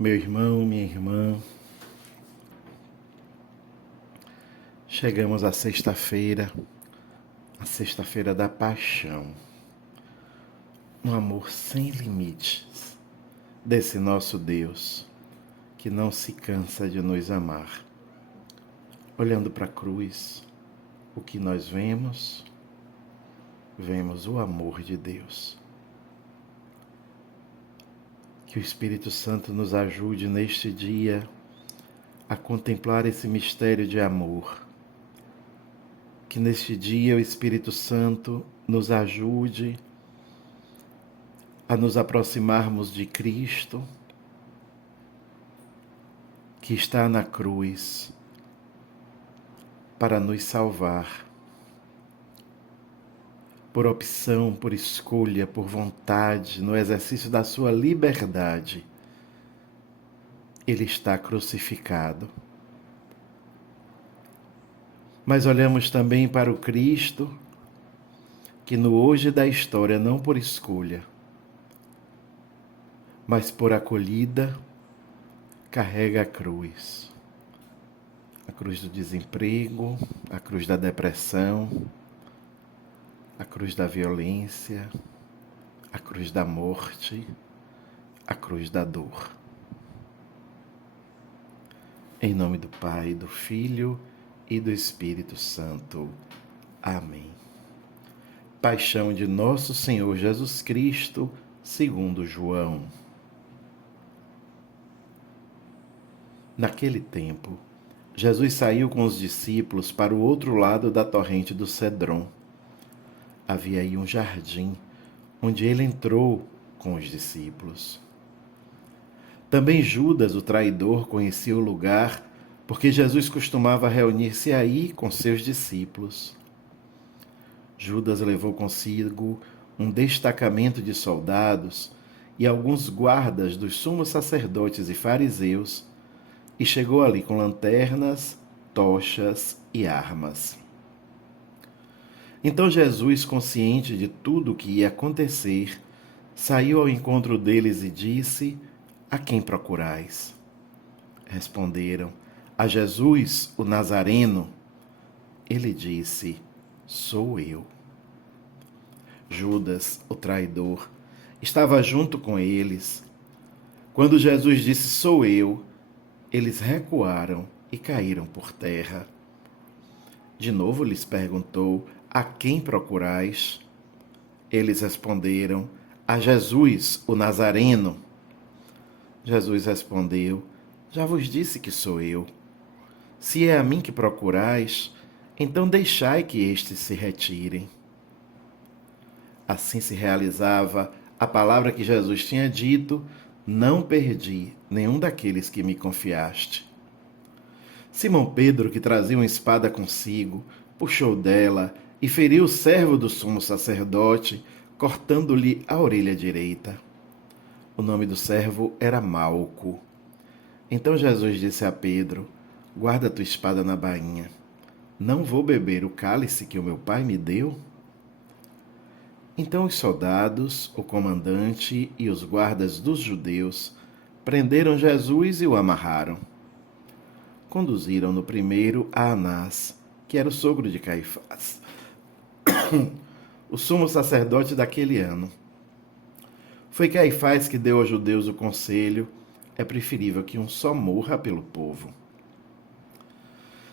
Meu irmão, minha irmã, chegamos à sexta-feira, a sexta-feira da paixão. Um amor sem limites desse nosso Deus que não se cansa de nos amar. Olhando para a cruz, o que nós vemos? Vemos o amor de Deus. Que o Espírito Santo nos ajude neste dia a contemplar esse mistério de amor. Que neste dia o Espírito Santo nos ajude a nos aproximarmos de Cristo, que está na cruz para nos salvar. Por opção, por escolha, por vontade, no exercício da sua liberdade, ele está crucificado. Mas olhamos também para o Cristo, que no hoje da história, não por escolha, mas por acolhida, carrega a cruz. A cruz do desemprego, a cruz da depressão, a cruz da violência, a cruz da morte, a cruz da dor. Em nome do Pai, do Filho e do Espírito Santo. Amém. Paixão de nosso Senhor Jesus Cristo, segundo João. Naquele tempo, Jesus saiu com os discípulos para o outro lado da torrente do Cedron. Havia aí um jardim, onde ele entrou com os discípulos. Também Judas, o traidor, conhecia o lugar, porque Jesus costumava reunir-se aí com seus discípulos. Judas levou consigo um destacamento de soldados e alguns guardas dos sumos sacerdotes e fariseus, e chegou ali com lanternas, tochas e armas. Então Jesus, consciente de tudo o que ia acontecer, saiu ao encontro deles e disse: A quem procurais? Responderam: A Jesus, o Nazareno. Ele disse: Sou eu. Judas, o traidor, estava junto com eles. Quando Jesus disse: Sou eu, eles recuaram e caíram por terra. De novo lhes perguntou: A quem procurais? Eles responderam: A Jesus, o Nazareno. Jesus respondeu: Já vos disse que sou eu. Se é a mim que procurais, então deixai que estes se retirem. Assim se realizava a palavra que Jesus tinha dito: Não perdi nenhum daqueles que me confiaste. Simão Pedro, que trazia uma espada consigo, puxou dela e feriu o servo do sumo sacerdote, cortando-lhe a orelha direita. O nome do servo era Malco. Então Jesus disse a Pedro: Guarda tua espada na bainha. Não vou beber o cálice que o meu pai me deu? Então os soldados, o comandante e os guardas dos judeus prenderam Jesus e o amarraram. Conduziram-no primeiro a Anás, que era o sogro de Caifás, o sumo sacerdote daquele ano. Foi Caifás que deu aos judeus o conselho: é preferível que um só morra pelo povo.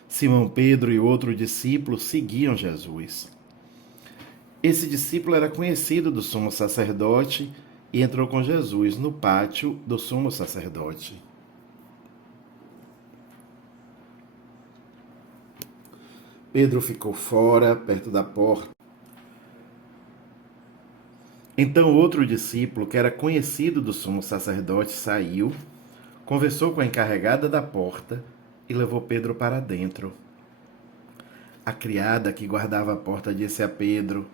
Simão Pedro e outro discípulo seguiam Jesus. Esse discípulo era conhecido do sumo sacerdote e entrou com Jesus no pátio do sumo sacerdote. Pedro ficou fora, perto da porta. Então outro discípulo, que era conhecido do sumo sacerdote, saiu, conversou com a encarregada da porta e levou Pedro para dentro. A criada que guardava a porta disse a Pedro: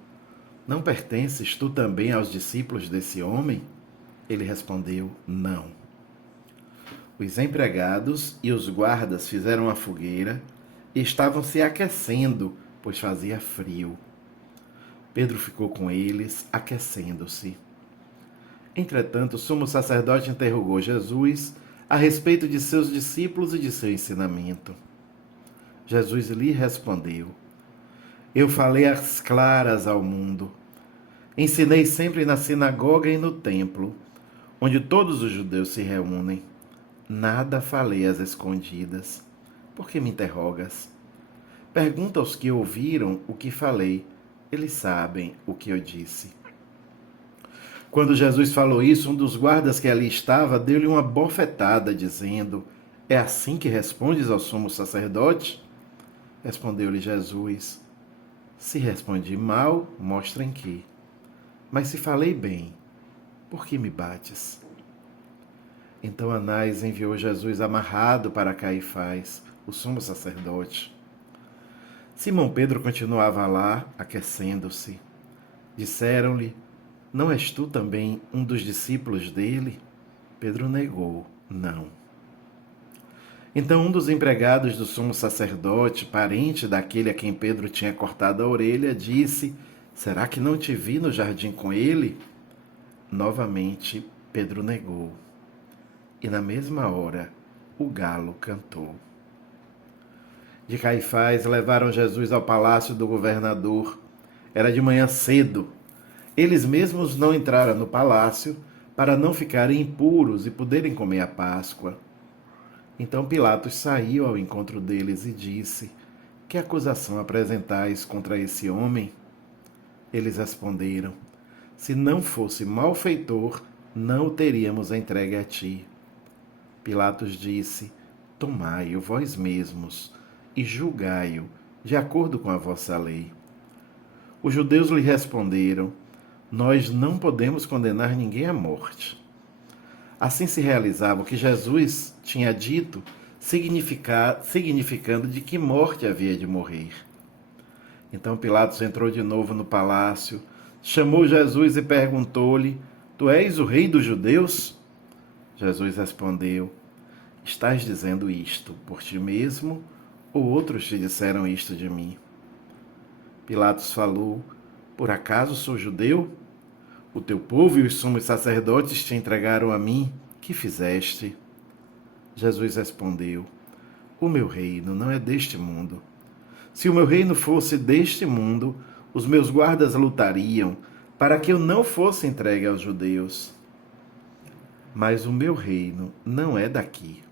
Não pertences tu também aos discípulos desse homem? Ele respondeu: Não. Os empregados e os guardas fizeram a fogueira e estavam se aquecendo, pois fazia frio. Pedro ficou com eles, aquecendo-se. Entretanto, o sumo sacerdote interrogou Jesus a respeito de seus discípulos e de seu ensinamento. Jesus lhe respondeu: Eu falei às claras ao mundo. Ensinei sempre na sinagoga e no templo, onde todos os judeus se reúnem. Nada falei às escondidas. Por que me interrogas? Pergunta aos que ouviram o que falei. Eles sabem o que eu disse. Quando Jesus falou isso, um dos guardas que ali estava deu-lhe uma bofetada, dizendo: É assim que respondes ao sumo sacerdote? Respondeu-lhe Jesus: Se respondi mal, mostra em que. Mas se falei bem, por que me bates? Então Anás enviou Jesus amarrado para Caifás, o sumo sacerdote. Simão Pedro continuava lá, aquecendo-se. Disseram-lhe: Não és tu também um dos discípulos dele? Pedro negou: Não. Então um dos empregados do sumo sacerdote, parente daquele a quem Pedro tinha cortado a orelha, disse: Será que não te vi no jardim com ele? Novamente Pedro negou. E na mesma hora o galo cantou. De Caifás levaram Jesus ao palácio do governador. Era de manhã cedo. Eles mesmos não entraram no palácio para não ficarem impuros e poderem comer a Páscoa. Então Pilatos saiu ao encontro deles e disse: Que acusação apresentais contra esse homem? Eles responderam: Se não fosse malfeitor, não o teríamos entregue a ti. Pilatos disse: Tomai-o vós mesmos e julgai-o de acordo com a vossa lei. Os judeus lhe responderam: Nós não podemos condenar ninguém à morte. Assim se realizava o que Jesus tinha dito, significando de que morte havia de morrer. Então Pilatos entrou de novo no palácio, chamou Jesus e perguntou-lhe: Tu és o rei dos judeus? Jesus respondeu: Estás dizendo isto por ti mesmo, ou outros te disseram isto de mim? Pilatos falou: Por acaso sou judeu? O teu povo e os sumos sacerdotes te entregaram a mim. Que fizeste? Jesus respondeu: O meu reino não é deste mundo. Se o meu reino fosse deste mundo, os meus guardas lutariam para que eu não fosse entregue aos judeus. Mas o meu reino não é daqui.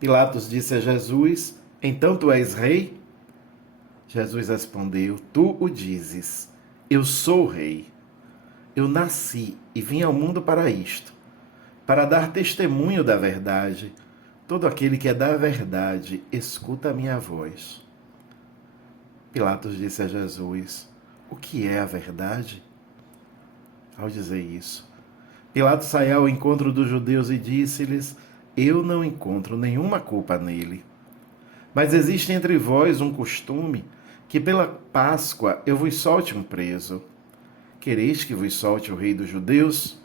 Pilatos disse a Jesus: Então tu és rei? Jesus respondeu: Tu o dizes. Eu sou rei. Eu nasci e vim ao mundo para isto, para dar testemunho da verdade. Todo aquele que é da verdade, escuta a minha voz. Pilatos disse a Jesus: O que é a verdade? Ao dizer isso, Pilatos saiu ao encontro dos judeus e disse-lhes: Eu não encontro nenhuma culpa nele. Mas existe entre vós um costume que pela Páscoa eu vos solte um preso. Quereis que vos solte o rei dos judeus?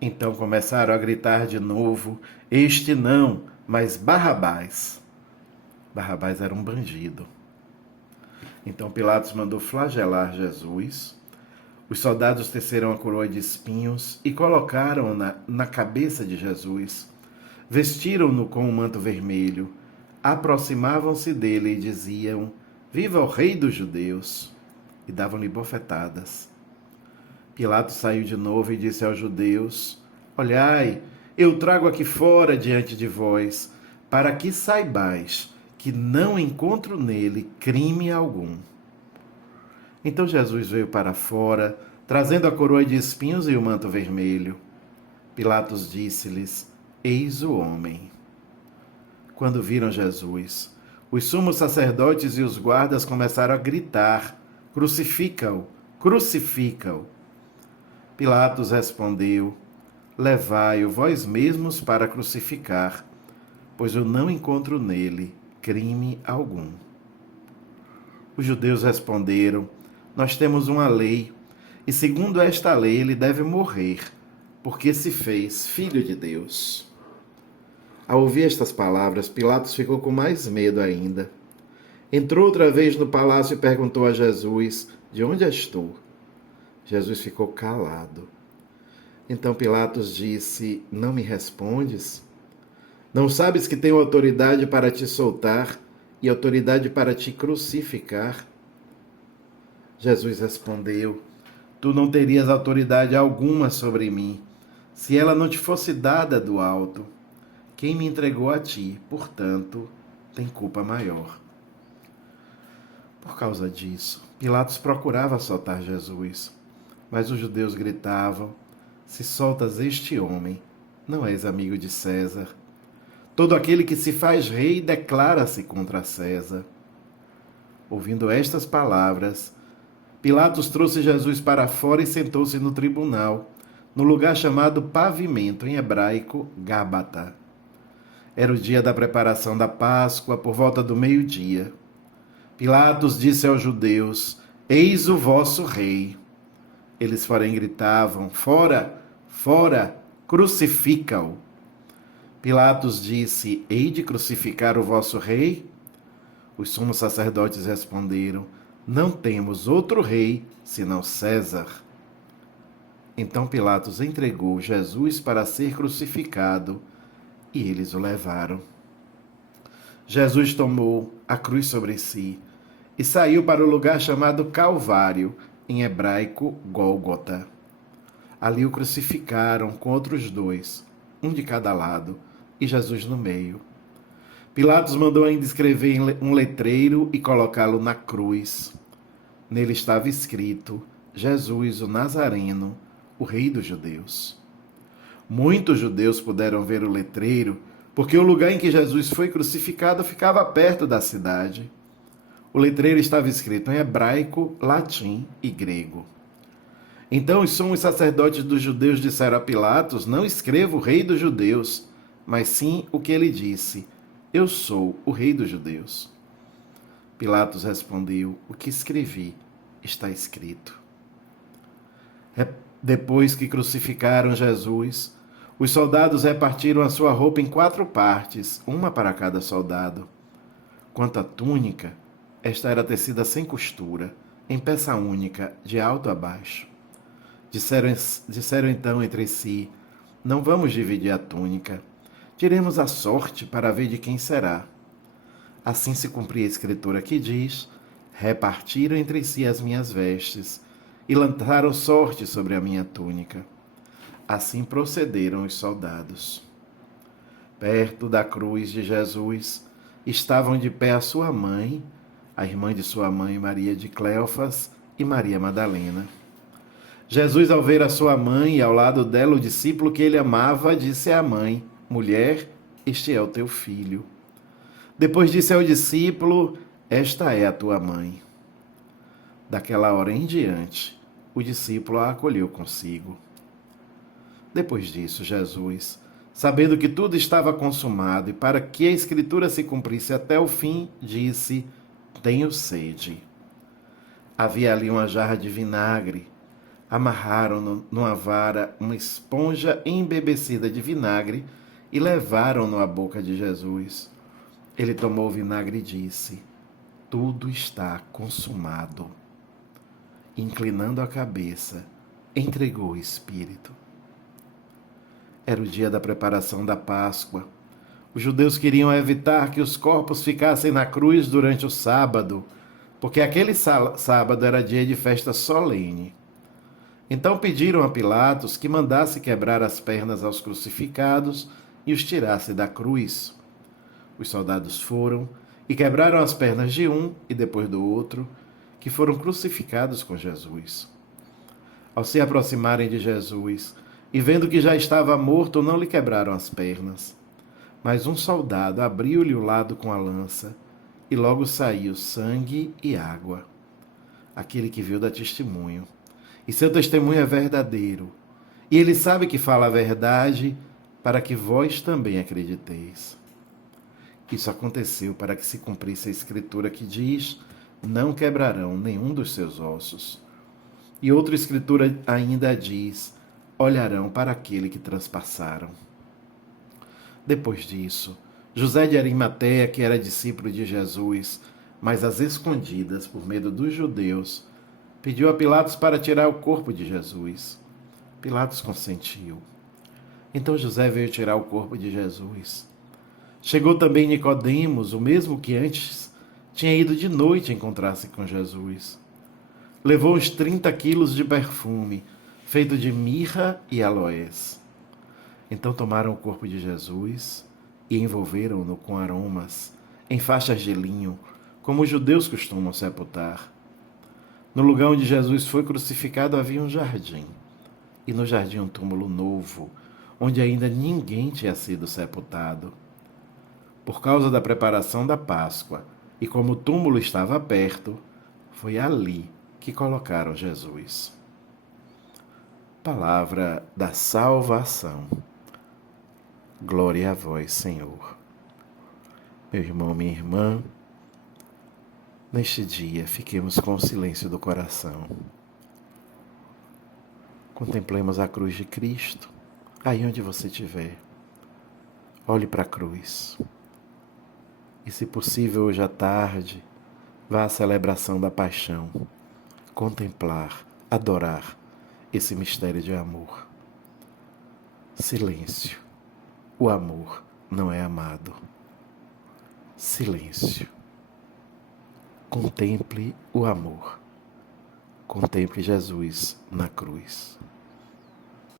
Então começaram a gritar de novo: Este não, mas Barrabás. Barrabás era um bandido. Então Pilatos mandou flagelar Jesus. Os soldados teceram a coroa de espinhos e colocaram-na na cabeça de Jesus. Vestiram-no com um manto vermelho. Aproximavam-se dele e diziam: Viva o rei dos judeus! E davam-lhe bofetadas. Pilatos saiu de novo e disse aos judeus: Olhai, eu trago aqui fora diante de vós, para que saibais que não encontro nele crime algum. Então Jesus veio para fora, trazendo a coroa de espinhos e o manto vermelho. Pilatos disse-lhes: Eis o homem. Quando viram Jesus, os sumos sacerdotes e os guardas começaram a gritar: Crucifica-o! Crucifica-o! Pilatos respondeu: Levai-o vós mesmos para crucificar, pois eu não encontro nele crime algum. Os judeus responderam: Nós temos uma lei, e segundo esta lei ele deve morrer, porque se fez filho de Deus. Ao ouvir estas palavras, Pilatos ficou com mais medo ainda. Entrou outra vez no palácio e perguntou a Jesus: De onde és tu? Jesus ficou calado. Então Pilatos disse: Não me respondes? Não sabes que tenho autoridade para te soltar e autoridade para te crucificar? Jesus respondeu: Tu não terias autoridade alguma sobre mim, se ela não te fosse dada do alto. Quem me entregou a ti, portanto, tem culpa maior. Por causa disso, Pilatos procurava soltar Jesus, mas os judeus gritavam: Se soltas este homem, não és amigo de César. Todo aquele que se faz rei declara-se contra César. Ouvindo estas palavras, Pilatos trouxe Jesus para fora e sentou-se no tribunal, no lugar chamado Pavimento, em hebraico, Gábata. Era o dia da preparação da Páscoa, por volta do meio-dia. Pilatos disse aos judeus: Eis o vosso rei. Eles, porém, gritavam: Fora, fora, crucifica-o. Pilatos disse: Hei de crucificar o vosso rei? Os sumos sacerdotes responderam: Não temos outro rei senão César. Então Pilatos entregou Jesus para ser crucificado e eles o levaram. Jesus tomou a cruz sobre si e saiu para o lugar chamado Calvário, em hebraico Gólgota. Ali o crucificaram com outros dois, um de cada lado, e Jesus no meio. Pilatos mandou ainda escrever um letreiro e colocá-lo na cruz. Nele estava escrito: Jesus, o Nazareno, o Rei dos Judeus. Muitos judeus puderam ver o letreiro, porque o lugar em que Jesus foi crucificado ficava perto da cidade. O letreiro estava escrito em hebraico, latim e grego. Então os sumos sacerdotes dos judeus disseram a Pilatos: Não escreva o Rei dos Judeus, mas sim o que ele disse: Eu sou o Rei dos Judeus. Pilatos respondeu: O que escrevi está escrito. Depois que crucificaram Jesus, os soldados repartiram a sua roupa em 4 partes, uma para cada soldado. Quanto à túnica, esta era tecida sem costura, em peça única, de alto a baixo. Disseram então entre si: Não vamos dividir a túnica. Tiremos a sorte para ver de quem será. Assim se cumpria a escritura que diz: Repartiram entre si as minhas vestes e lançaram sorte sobre a minha túnica. Assim procederam os soldados. Perto da cruz de Jesus estavam de pé a sua mãe, a irmã de sua mãe Maria de Cleofas e Maria Madalena. Jesus, ao ver a sua mãe e ao lado dela o discípulo que ele amava, disse à mãe: Mulher, este é o teu filho. Depois disse ao discípulo: Esta é a tua mãe. Daquela hora em diante, o discípulo a acolheu consigo. Depois disso, Jesus, sabendo que tudo estava consumado e para que a escritura se cumprisse até o fim, disse: Tenho sede. Havia ali uma jarra de vinagre. Amarraram numa vara uma esponja embebecida de vinagre e levaram-no à boca de Jesus. Ele tomou o vinagre e disse: Tudo está consumado. Inclinando a cabeça, entregou o espírito. Era o dia da preparação da Páscoa. Os judeus queriam evitar que os corpos ficassem na cruz durante o sábado, porque aquele sábado era dia de festa solene. Então pediram a Pilatos que mandasse quebrar as pernas aos crucificados e os tirasse da cruz. Os soldados foram e quebraram as pernas de um e depois do outro, que foram crucificados com Jesus. Ao se aproximarem de Jesus e vendo que já estava morto, não lhe quebraram as pernas. Mas um soldado abriu-lhe o lado com a lança e logo saiu sangue e água. Aquele que viu dá testemunho. E seu testemunho é verdadeiro. E ele sabe que fala a verdade, para que vós também acrediteis. Isso aconteceu para que se cumprisse a escritura que diz: Não quebrarão nenhum dos seus ossos. E outra escritura ainda diz: Olharão para aquele que transpassaram. Depois disso, José de Arimateia, que era discípulo de Jesus, mas às escondidas por medo dos judeus, pediu a Pilatos para tirar o corpo de Jesus. Pilatos consentiu. Então José veio tirar o corpo de Jesus. Chegou também Nicodemos, o mesmo que antes tinha ido de noite encontrar-se com Jesus. Levou uns 30 quilos de perfume, feito de mirra e aloés. Então tomaram o corpo de Jesus e envolveram-no com aromas, em faixas de linho, como os judeus costumam sepultar. No lugar onde Jesus foi crucificado havia um jardim, e no jardim um túmulo novo, onde ainda ninguém tinha sido sepultado. Por causa da preparação da Páscoa, e como o túmulo estava perto, foi ali que colocaram Jesus. Palavra da salvação. Glória a vós, Senhor. Meu irmão, minha irmã, neste dia fiquemos com o silêncio do coração. Contemplemos a cruz de Cristo, aí onde você estiver. Olhe para a cruz. E, se possível, hoje à tarde, vá à celebração da paixão, contemplar, adorar esse mistério de amor. Silêncio. O amor não é amado. Silêncio. Contemple o amor. Contemple Jesus na cruz.